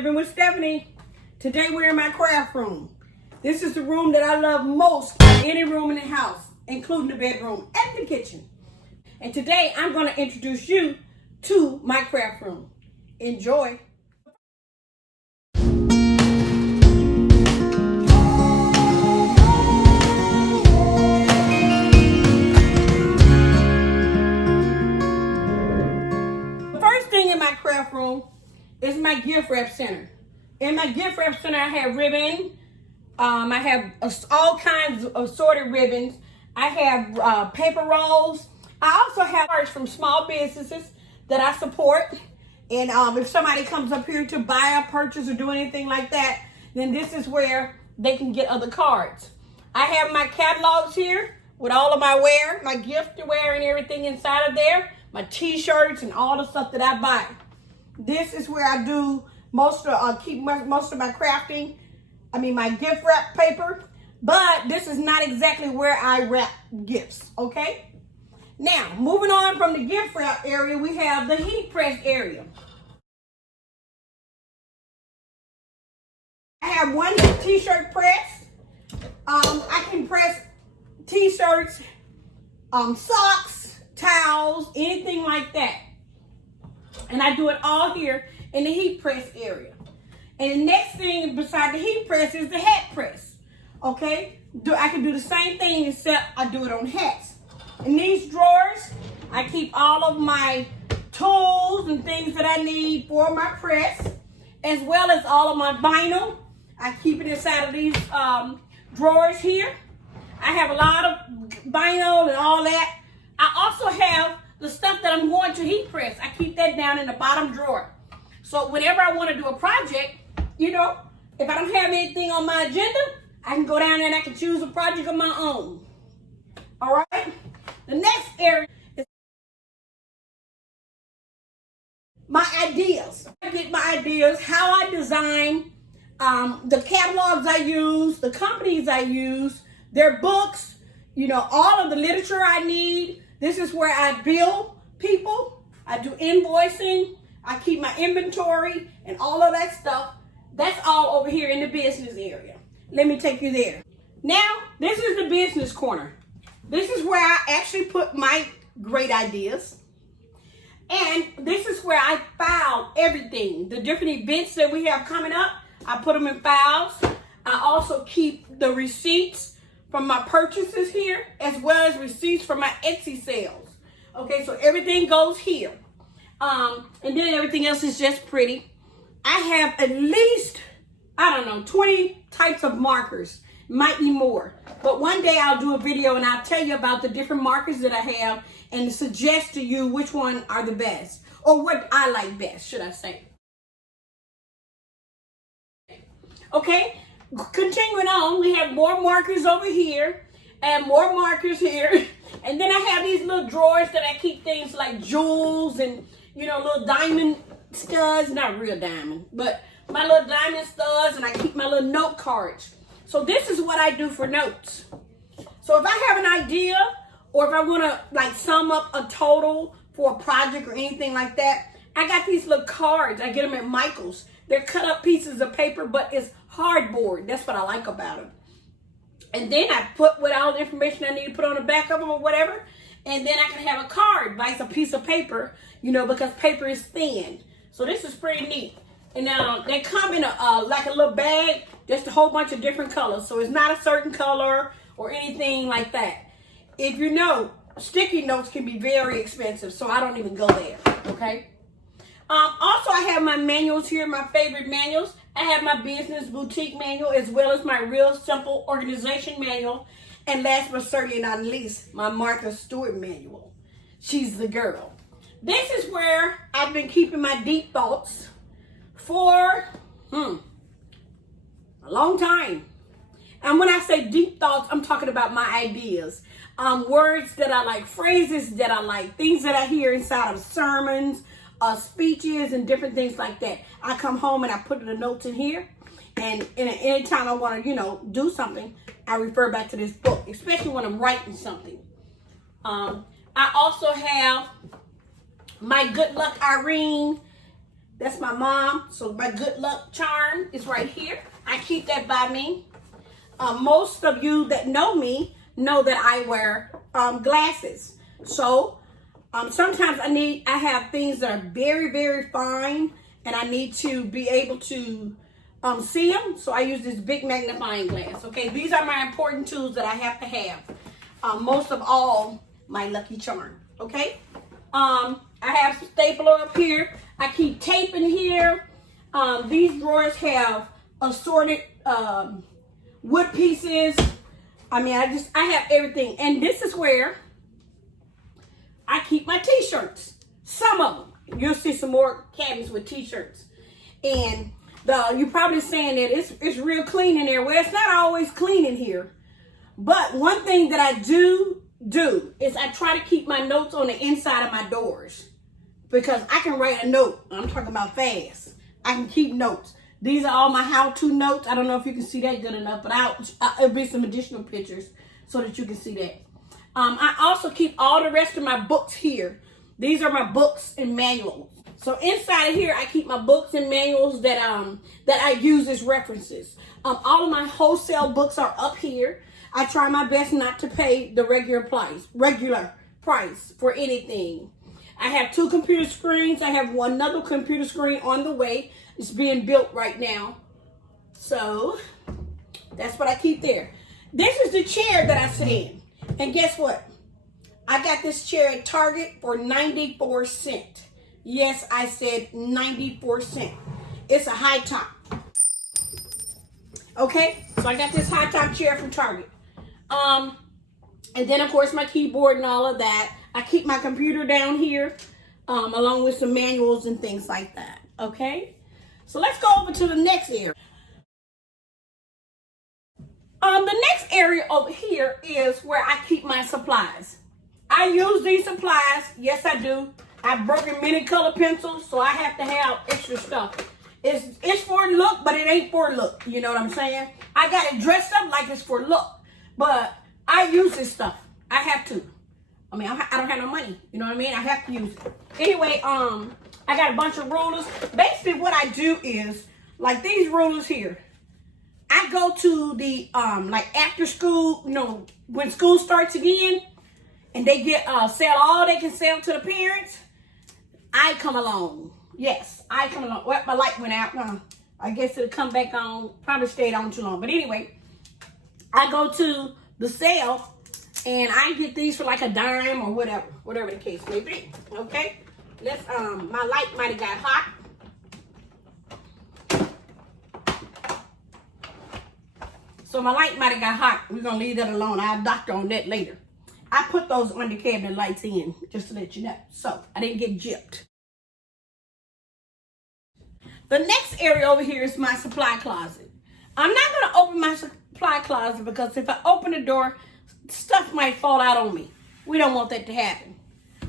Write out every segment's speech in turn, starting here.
Living with Stephanie. Today we're in my craft room. This is the room that I love most of any room in the house, including the bedroom and the kitchen. And today I'm going to introduce you to my craft room. Enjoy. The first thing in my craft room is my gift wrap center. In my gift wrap center, I have ribbon. I have all kinds of assorted ribbons. I have paper rolls. I also have cards from small businesses that I support. And if somebody comes up here to buy a purchase or do anything like that, then this is where they can get other cards. I have my catalogs here with all of my wear, my gift wear and everything inside of there. My t-shirts and all the stuff that I buy. This is where I do most of my crafting. I mean my gift wrap paper. But this is not exactly where I wrap gifts, okay? Now, moving on from the gift wrap area, we have the heat press area. I have one t-shirt press. I can press t-shirts, socks, towels, anything like that. And I do it all here in the heat press area. And the next thing beside the heat press is the hat press. Okay? I can do the same thing except I do it on hats. In these drawers, I keep all of my tools and things that I need for my press, as well as all of my vinyl. I keep it inside of these drawers here. I have a lot of vinyl and all that. I also have the stuff that I'm going to heat press. I keep that down in the bottom drawer. So whenever I want to do a project, you know, if I don't have anything on my agenda, I can go down there and I can choose a project of my own. All right? The next area is my ideas. I get my ideas, how I design, the catalogs I use, the companies I use, their books, you know, all of the literature I need. This is where I bill people. I do invoicing. I keep my inventory and all of that stuff. That's all over here in the business area. Let me take you there. Now, this is the business corner. This is where I actually put my great ideas. And this is where I file everything. The different events that we have coming up, I put them in files. I also keep the receipts from my purchases here, as well as receipts from my Etsy sales. Okay, so everything goes here. And then everything else is just pretty. I have at least, 20 types of markers. Might be more. But one day I'll do a video and I'll tell you about the different markers that I have and suggest to you which one are the best. Or what I like best, should I say. Okay, continuing on, we have more markers over here and more markers here. And then I have these little drawers that I keep things like jewels and, you know, little diamond studs, not real diamond, but my little diamond studs, and I keep my little note cards. So this is what I do for notes. So if I have an idea, or if I want to like sum up a total for a project or anything like that, I got these little cards. I get them at Michael's. They're cut up pieces of paper, but it's hardboard. That's what I like about them. And then I put with all the information I need to put on the back of them or whatever. And then I can have a card, like a piece of paper, you know, because paper is thin. So this is pretty neat. And now they come in like a little bag, just a whole bunch of different colors. So it's not a certain color or anything like that. If you know, sticky notes can be very expensive, so I don't even go there, okay? Also, I have my manuals here, my favorite manuals. I have my business boutique manual as well as my real simple organization manual. And last but certainly not least, my Martha Stewart manual. She's the girl. This is where I've been keeping my deep thoughts for a long time. And when I say deep thoughts, I'm talking about my ideas. Words that I like, phrases that I like, things that I hear inside of sermons, speeches, and different things like that. I come home and I put the notes in here. And anytime I want to, you know, do something, I refer back to this book, especially when I'm writing something. I also have my Good Luck Irene That's my mom. So my good luck charm is right here. I keep that by me. Most of you that know me know that I wear glasses. So sometimes I have things that are very, very fine, and I need to be able to see them. So I use this big magnifying glass. Okay, these are my important tools that I have to have. Most of all, my lucky charm. Okay, I have some stapler up here. I keep tape in here. These drawers have assorted wood pieces. I mean, I have everything. And this is where I keep my t-shirts. Some of them. You'll see some more cabinets with t-shirts. And you're probably saying that it's real clean in there. Well, it's not always clean in here. But one thing that I do is I try to keep my notes on the inside of my doors. Because I can write a note. I'm talking about fast. I can keep notes. These are all my how-to notes. I don't know if you can see that good enough, but it'll be some additional pictures so that you can see that. I also keep all the rest of my books here. These are my books and manuals. So inside of here, I keep my books and manuals that I use as references. All of my wholesale books are up here. I try my best not to pay the regular price for anything. I have 2 computer screens. I have another computer screen on the way. It's being built right now. So that's what I keep there. This is the chair that I sit in. And guess what? I got this chair at Target for 94 cents. Yes, I said 94 cents. It's a high top. Okay, so I got this high top chair from Target. And then of course my keyboard and all of that. I keep my computer down here, along with some manuals and things like that. Okay, so let's go over to the next area. The next area over here is where I keep my supplies. I use these supplies. Yes, I do. I've broken many color pencils, so I have to have extra stuff. It's for look, but it ain't for look. You know what I'm saying? I got it dressed up like it's for look, but I use this stuff. I have to. I mean, I don't have no money. You know what I mean? I have to use it. Anyway, I got a bunch of rulers. Basically, what I do is, like these rulers here, I go to the, like after school, you know, when school starts again, and they get, sell all they can sell to the parents, I come along. Yes, I come along. Well, my light went out. I guess it'll come back on. Probably stayed on too long. But anyway, I go to the sale, and I get these for like a dime or whatever the case may be. Okay, let's. My light might have got hot. So my light might have got hot. We're gonna leave that alone. I'll doctor on that later. I put those under cabinet lights in just to let you know. So I didn't get gypped. The next area over here is my supply closet. I'm not gonna open my supply closet because if I open the door, stuff might fall out on me. We don't want that to happen.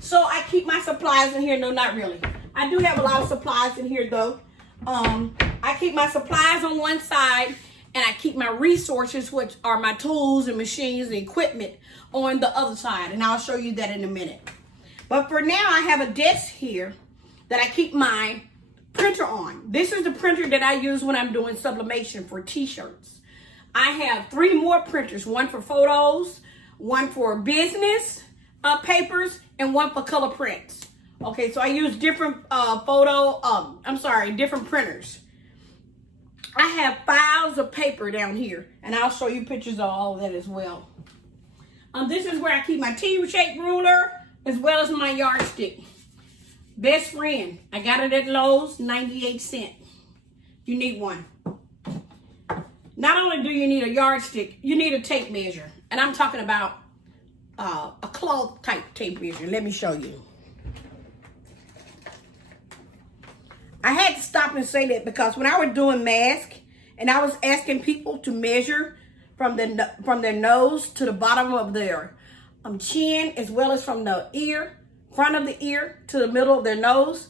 So I keep my supplies in here. No, not really. I do have a lot of supplies in here though. I keep my supplies on one side, and I keep my resources, which are my tools and machines and equipment, on the other side. And I'll show you that in a minute. But for now, I have a desk here that I keep my printer on. This is the printer that I use when I'm doing sublimation for t-shirts. I have 3 more printers, one for photos, one for business papers, and one for color prints. Okay, so I use different different printers. I have files of paper down here, and I'll show you pictures of all of that as well. This is where I keep my T-shaped ruler as well as my yardstick. Best friend, I got it at Lowe's, 98 cents. You need one. Not only do you need a yardstick, you need a tape measure. And I'm talking about a cloth type tape measure. Let me show you. I had to stop and say that because when I was doing masks and I was asking people to measure from their nose to the bottom of their chin, as well as from the ear, front of the ear to the middle of their nose,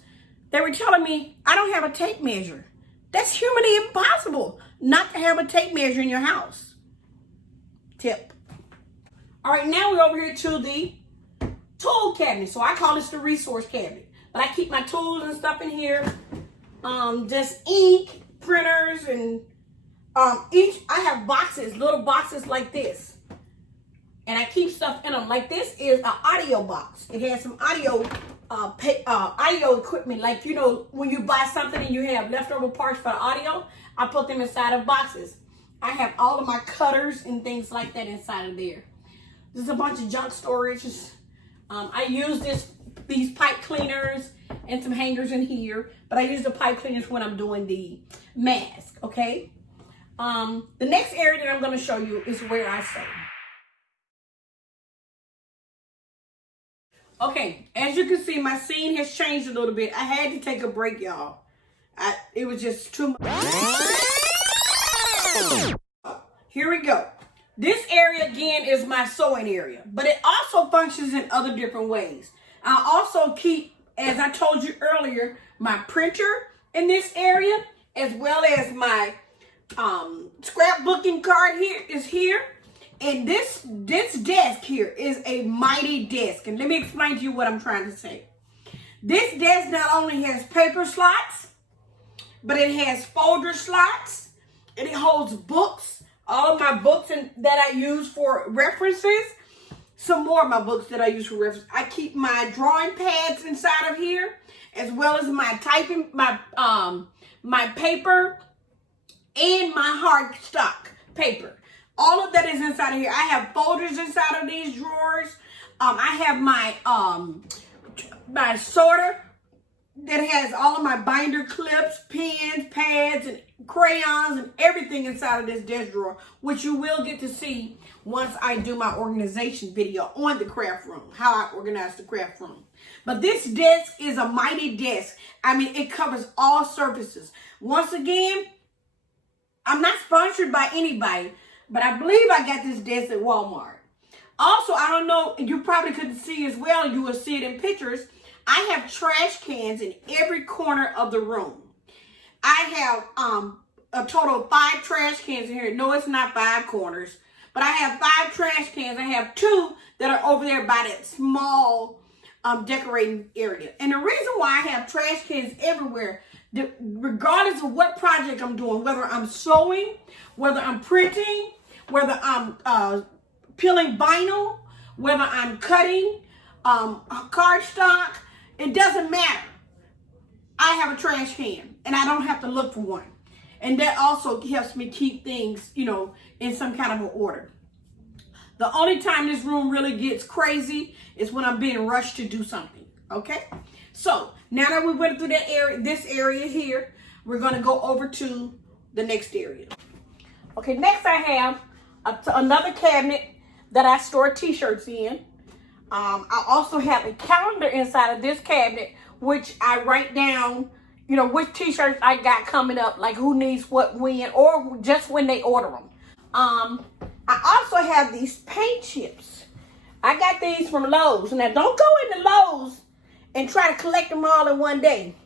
they were telling me, I don't have a tape measure. That's humanly impossible not to have a tape measure in your house. Tip. All right, now we're over here to the tool cabinet. So I call this the resource cabinet. But I keep my tools and stuff in here. just ink, printers, and I have boxes, little boxes like this. And I keep stuff in them. Like this is an audio box. It has some audio audio equipment. Like, you know, when you buy something and you have leftover parts for the audio, I put them inside of boxes. I have all of my cutters and things like that inside of there. There's a bunch of junk storage. I use these pipe cleaners and some hangers in here, but I use the pipe cleaners when I'm doing the mask, okay? The next area that I'm going to show you is where I sew. Okay, as you can see, my scene has changed a little bit. I had to take a break, y'all. It was just too much. Here we go. This area, again, is my sewing area, but it also functions in other different ways. I also keep, as I told you earlier, my printer in this area, as well as my scrapbooking card here. And this desk here is a mighty desk. And let me explain to you what I'm trying to say. This desk not only has paper slots, but it has folder slots. And it holds books, all of my books that I use for references. Some more of my books that I use for reference. I keep my drawing pads inside of here, as well as my typing, my paper, and my hard stock paper. All of that is inside of here. I have folders inside of these drawers. I have my sorter that has all of my binder clips, pens, pads, and crayons, and everything inside of this desk drawer, which you will get to see once I do my organization video on the craft room, how I organize the craft room. But this desk is a mighty desk. I mean, it covers all surfaces. Once again, I'm not sponsored by anybody, but I believe I got this desk at Walmart. Also, I don't know, you probably couldn't see as well. You will see it in pictures. I have trash cans in every corner of the room. I have a total of 5 trash cans in here. No, it's not 5 corners, but I have 5 trash cans. I have 2 that are over there by that small decorating area. And the reason why I have trash cans everywhere, regardless of what project I'm doing, whether I'm sewing, whether I'm printing, whether I'm peeling vinyl, whether I'm cutting cardstock, it doesn't matter. I have a trash can and I don't have to look for one. And that also helps me keep things, you know, in some kind of an order. The only time this room really gets crazy is when I'm being rushed to do something, okay? So now that we went through that area, this area here, we're going to go over to the next area. Okay, next I have another cabinet that I store t-shirts in. I also have a calendar inside of this cabinet, which I write down, you know, which t-shirts I got coming up, like who needs what when, or just when they order them. I also have these paint chips. I got these from Lowe's. Now, don't go into Lowe's and try to collect them all in one day.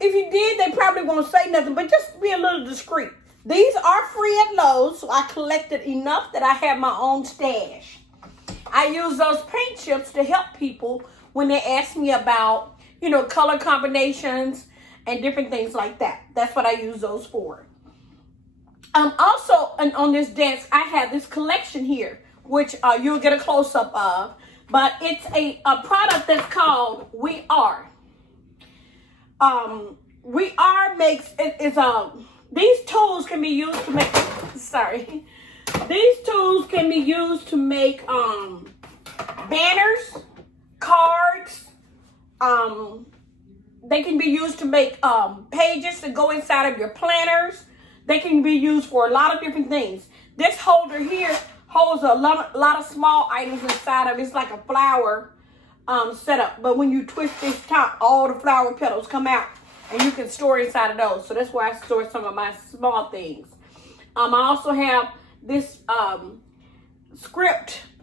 If you did, they probably won't say nothing, but just be a little discreet. These are free at Lowe's, so I collected enough that I have my own stash. I use those paint chips to help people when they ask me about, you know, color combinations and different things like that. That's what I use those for. Also, on this desk, I have this collection here, which you'll get a close-up of. But it's a product that's called We Are. We Are makes, these tools can be used to make, these tools can be used to make banners, cards. They can be used to make pages to go inside of your planners. They can be used for a lot of different things. This holder here holds a lot of small items inside of it. It's like a flower setup. But when you twist this top, all the flower petals come out and you can store inside of those. So that's where I store some of my small things. I also have this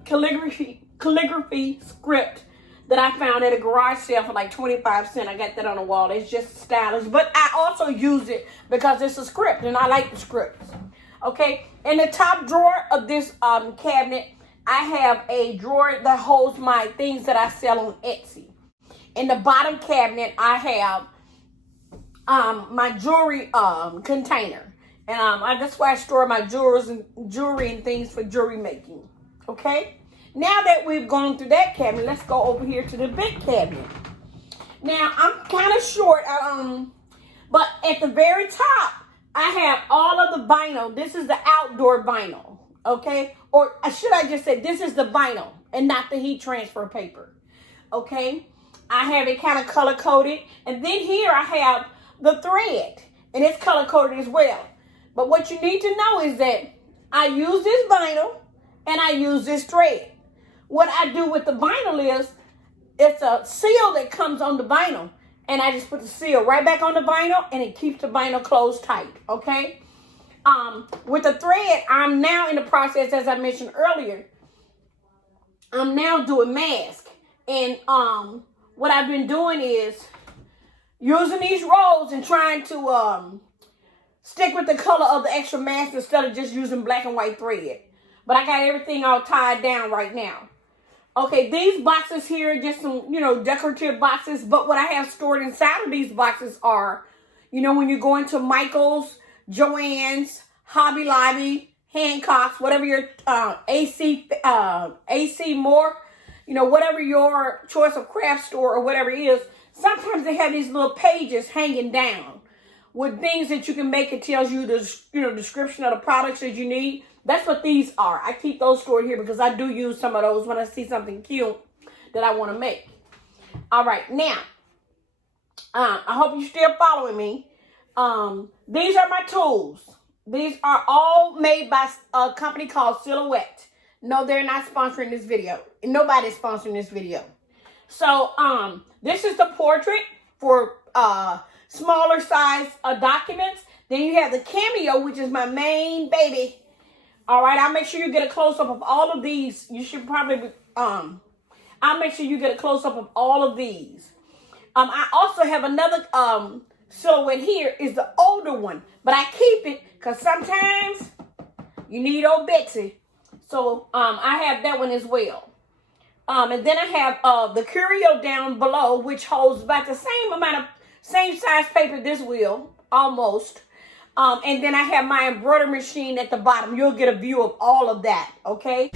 calligraphy script that I found at a garage sale for like 25 cents. I got that on the wall. It's just stylish. But I also use it because it's a script and I like the scripts. Okay, in the top drawer of this cabinet, I have a drawer that holds my things that I sell on Etsy. In the bottom cabinet, I have my jewelry container. And that's where I store my jewelry and things for jewelry making. Okay? Now that we've gone through that cabinet, let's go over here to the big cabinet. Now, I'm kind of short, but at the very top, I have all of the vinyl. This is the outdoor vinyl, okay? Or should I just say, this is the vinyl and not the heat transfer paper, okay? I have it kind of color-coded. And then here I have the thread, and it's color-coded as well. But what you need to know is that I use this vinyl and I use this thread. What I do with the vinyl is, it's a seal that comes on the vinyl, and I just put the seal right back on the vinyl, and it keeps the vinyl closed tight, okay? With the thread, I'm now in the process, as I mentioned earlier, I'm now doing masks. And what I've been doing is using these rolls and trying to stick with the color of the extra mask instead of just using black and white thread. But I got everything all tied down right now. Okay, these boxes here, just some, decorative boxes. But what I have stored inside of these boxes are, when you go into Michael's, Joann's, Hobby Lobby, Hancock's, whatever your AC Moore, whatever your choice of craft store or whatever it is, sometimes they have these little pages hanging down with things that you can make. It tells you the, description of the products that you need. That's what these are. I keep those stored here because I do use some of those when I see something cute that I want to make. All right, now, I hope you're still following me. These are my tools. These are all made by a company called Silhouette. No, they're not sponsoring this video. Nobody's sponsoring this video. So, this is the portrait for smaller size documents. Then you have the Cameo, which is my main baby. All right, I'll make sure you get a close-up of all of these. You should probably, I'll make sure you get a close-up of all of these. I also have another Silhouette here, is the older one. But I keep it because sometimes you need old Betsy. So, I have that one as well. And then I have the Curio down below, which holds about the same size paper this will, almost. And then I have my embroidery machine at the bottom. You'll get a view of all of that, okay?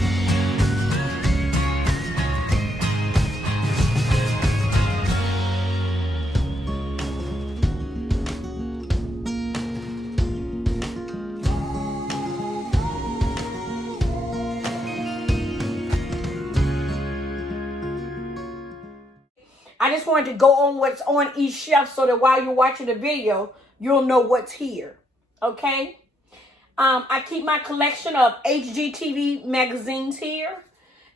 I just wanted to go on what's on each shelf so that while you're watching the video, you'll know what's here. Okay? I keep my collection of HGTV magazines here,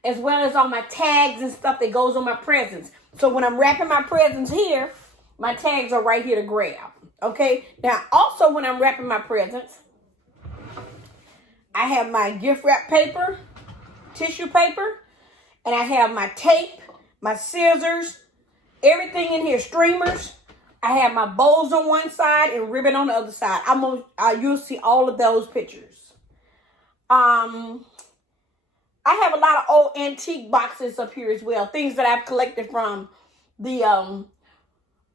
as well as all my tags and stuff that goes on my presents. So when I'm wrapping my presents here, my tags are right here to grab. Okay? Now, also when I'm wrapping my presents, I have my gift wrap paper, tissue paper, and I have my tape, my scissors, everything in here, streamers. I have my bows on one side and ribbon on the other side. You'll see all of those pictures. I have a lot of old antique boxes up here as well. Things that I've collected from the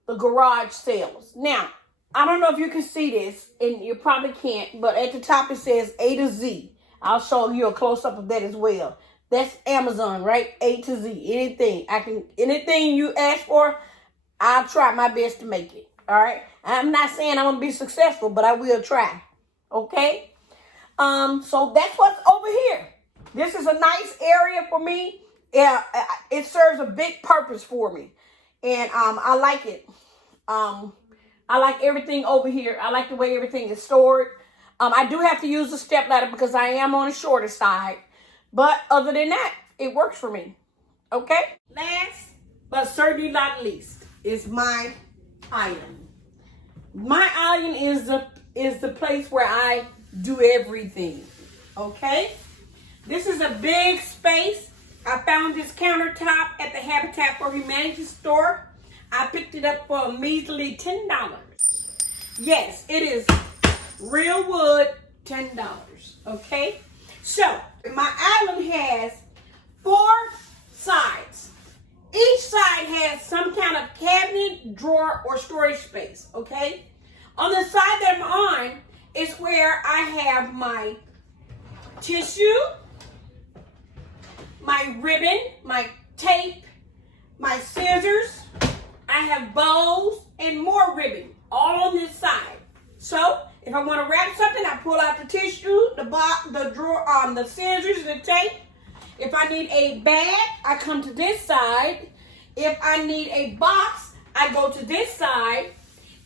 garage sales. Now, I don't know if you can see this, and you probably can't, but at the top it says A to Z. I'll show you a close-up of that as well. That's Amazon, right? A to Z. Anything you ask for, I'll try my best to make it. All right. I'm not saying I'm gonna be successful, but I will try. Okay. So that's what's over here. This is a nice area for me. Yeah, it serves a big purpose for me, and I like it. I like everything over here. I like the way everything is stored. I do have to use the step ladder because I am on the shorter side. But other than that, it works for me. Okay? Last, but certainly not least, is my island. My island is the place where I do everything. Okay? This is a big space. I found this countertop at the Habitat for Humanity store. I picked it up for a measly $10. Yes, it is real wood, $10. Okay? So, my island has 4 sides. Each side has some kind of cabinet, drawer, or storage space, okay? On the side that I'm on is where I have my tissue, my ribbon, my tape, my scissors. I have bows and more ribbon all on this side. So if I want to wrap something, I pull out the tissue, the drawer, the scissors, the tape. If I need a bag, I come to this side. If I need a box, I go to this side.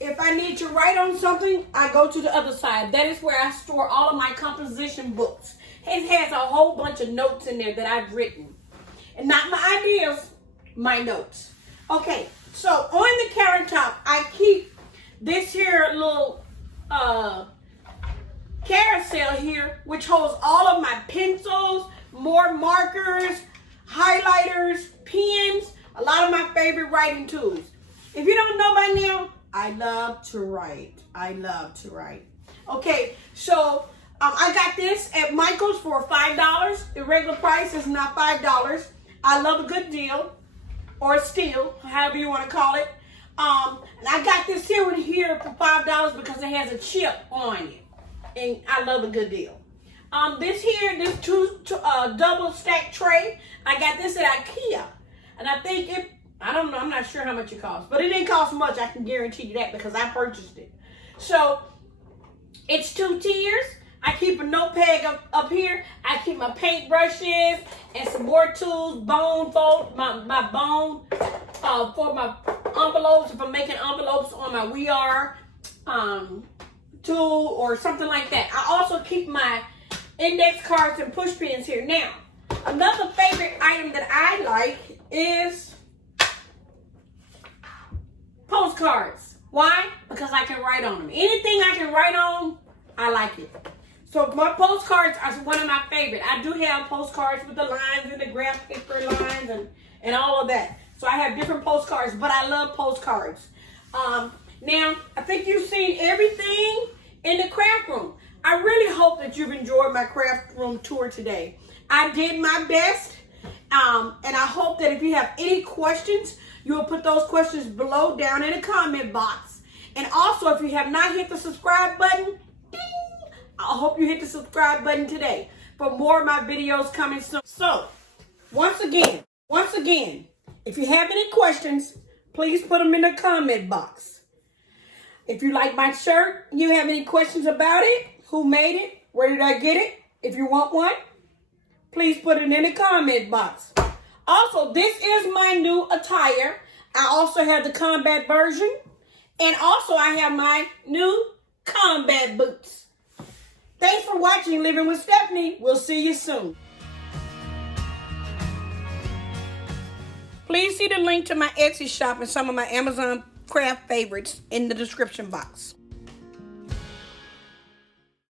If I need to write on something, I go to the other side. That is where I store all of my composition books. It has a whole bunch of notes in there that I've written. And not my ideas, my notes. Okay, so on the countertop, I keep this here little carousel here, which holds all of my pencils, more markers, highlighters, pens, a lot of my favorite writing tools. If you don't know by now, I love to write. I love to write. Okay, so I got this at Michael's for $5. The regular price is not $5. I love a good deal, or steal, however you want to call it. And I got this here one here for $5 because it has a chip on it. And I love a good deal. This double stack tray, I got this at IKEA. And I think I don't know, I'm not sure how much it costs. But it didn't cost much, I can guarantee you that, because I purchased it. So, it's 2 tiers. I keep a notepad up here. I keep my paint brushes and some more tools, my bone for my envelopes, if I'm making envelopes on my WeAre tool or something like that. I also keep my index cards and push pins here. Now, another favorite item that I like is postcards. Why? Because I can write on them. Anything I can write on, I like it. So my postcards are one of my favorite. I do have postcards with the lines and the graph paper lines and all of that. So I have different postcards, but I love postcards. Now, I think you've seen everything in the craft room. I really hope that you've enjoyed my craft room tour today. I did my best, and I hope that if you have any questions, you will put those questions below down in the comment box. And also, if you have not hit the subscribe button, ding, I hope you hit the subscribe button today for more of my videos coming soon. So, once again, if you have any questions, please put them in the comment box. If you like my shirt, you have any questions about it, who made it, where did I get it, if you want one, please put it in the comment box. Also, this is my new attire. I also have the combat version, and also I have my new combat boots. Thanks for watching Living with Stephanie. We'll see you soon. Please see the link to my Etsy shop and some of my Amazon craft favorites in the description box.